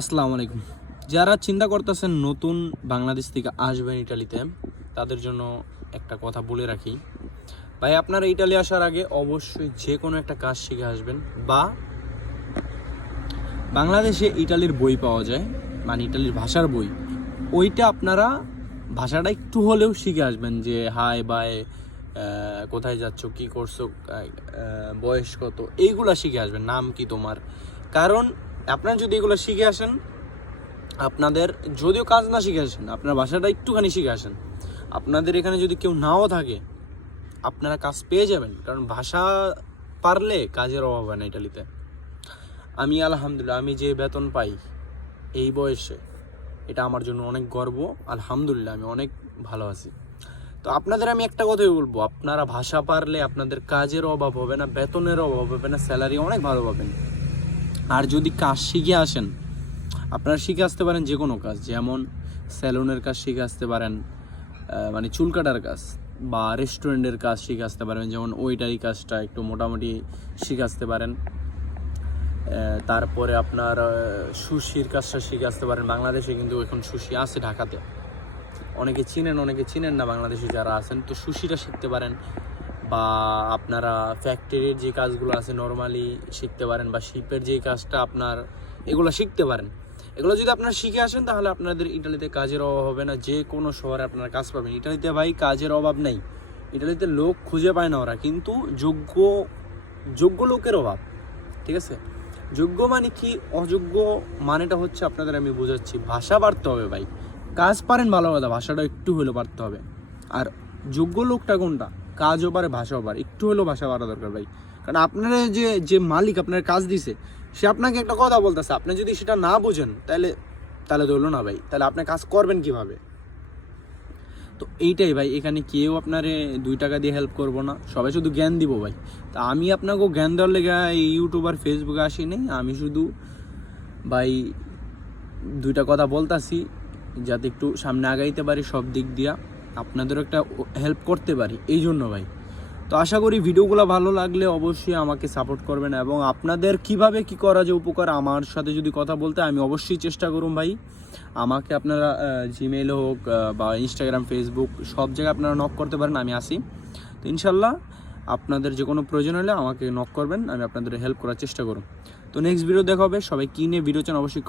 আসসালামু আলাইকুম। যারা চিন্তা করতেছেন নতুন বাংলাদেশ থেকে আসবেন ইটালিতে, তাদের জন্য একটা কথা বলে রাখি ভাই, আপনারা ইটালি আসার আগে অবশ্যই যে কোনো একটা কাজ শিখে আসবেন। বা বাংলাদেশে ইটালির বই পাওয়া যায়, মানে ইটালির ভাষার বই, ওইটা আপনারা ভাষাটা একটু হলেও শিখে আসবেন। যে হাই বাই, কোথায় যাচ্ছ, কি করছো, বয়স কত, এইগুলা শিখে আসবেন। নাম কি তোমার? কারণ আপনারা যদি এগুলো শিখে আসেন, আপনাদের যদিও কাজ না শিখে আসেন, আপনার ভাষাটা একটুখানি শিখে আসেন, আপনাদের এখানে যদি কেউ নাও থাকে আপনারা কাজ পেয়ে যাবেন। কারণ ভাষা পারলে কাজের অভাব হয় না ইটালিতে। আমি আলহামদুলিল্লাহ, আমি যে বেতন পাই এই বয়সে, এটা আমার জন্য অনেক গর্ব। আলহামদুলিল্লাহ, আমি অনেক ভালো আছি। তো আপনাদের আমি একটা কথাই বলবো, আপনারা ভাষা পারলে আপনাদের কাজের অভাব হবে না, বেতনের অভাব হবে না, স্যালারি অনেক ভালো পাবেন। আর যদি কাজ শিখে আসেন, আপনারা শিখে আসতে পারেন যে কোনো কাজ, যেমন স্যালুনের কাজ শিখে আসতে পারেন, মানে চুল কাটার কাজ, বা রেস্টুরেন্টের কাজ শিখে আসতে পারেন, যেমন ওইটারি কাজটা একটু মোটামুটি শিখে আসতে পারেন। তারপরে আপনার সুশির কাজটা শিখে আসতে পারেন। বাংলাদেশে কিন্তু এখন সুশি আছে ঢাকাতে, অনেকে চিনেন অনেকে চিনেন না বাংলাদেশে যারা আছেন, তো সুশিটা শিখতে পারেন। বা আপনারা ফ্যাক্টরির যে কাজগুলো আছে নর্মালি শিখতে পারেন, বা শিপের যে কাজটা আপনার, এগুলো শিখতে পারেন। এগুলো যদি আপনারা শিখে আসেন তাহলে আপনাদের ইটালিতে কাজের অভাব হবে না, যে কোনো শহরে আপনারা কাজ পাবেন। ইটালিতে ভাই কাজের অভাব নেই, ইটালিতে লোক খুঁজে পায় না ওরা, কিন্তু যোগ্য যোগ্য লোকের অভাব। ঠিক আছে, যোগ্য মানে কি, অযোগ্য মানেটা হচ্ছে আপনাদের আমি বোঝাচ্ছি। ভাষা পারতে হবে ভাই, কাজ পারেন ভালো কথা, ভাষাটা একটু হলেও পারতে হবে। আর যোগ্য লোকটা কোনটা, কাজও পারে ভাষাও পারে, একটু হলেও ভাষা পারা দরকার ভাই। কারণ আপনার যে যে মালিক আপনার কাজ দিছে, সে আপনাকে একটা কথা বলতেছে, আপনি যদি সেটা না বোঝেন তাহলে তাহলে তো হলো না ভাই, তাহলে আপনি কাজ করবেন কিভাবে? তো এইটাই ভাই, এখানে কেউ আপনারে 2 টাকা দিয়ে হেল্প করবো না, সবাই শুধু জ্ঞান দিব ভাই। তা আমি আপনাকে জ্ঞান দেওয়ার লেগে এই ইউটিউব আর ফেসবুকে আসি নেই, আমি শুধু ভাই 2টা কথা বলতাছি যাতে একটু সামনে আগাইতে পারি সব দিক দিয়া, আপনাদেরও একটা হেল্প করতে পারি, এই জন্য ভাই। তো আশা করি ভিডিওগুলো ভালো লাগলে অবশ্যই আমাকে সাপোর্ট করবেন, এবং আপনাদের কিভাবে কি করা যায় উপকার আমার সাথে যদি কথা বলতে, আমি অবশ্যই চেষ্টা করুন ভাই। আমাকে আপনারা জিমেইলে হোক বা ইনস্টাগ্রাম, ফেসবুক, সব জায়গায় আপনারা নক করতে পারেন, আমি আসি। তো ইনশাল্লাহ আপনাদের যে কোনো প্রয়োজন হলে আমাকে নক করবেন, আমি আপনাদের হেল্প করার চেষ্টা করব। তো নেক্সট ভিডিও দেখা হবে। সবাই কী নিয়ে ভিডিও চান অবশ্যই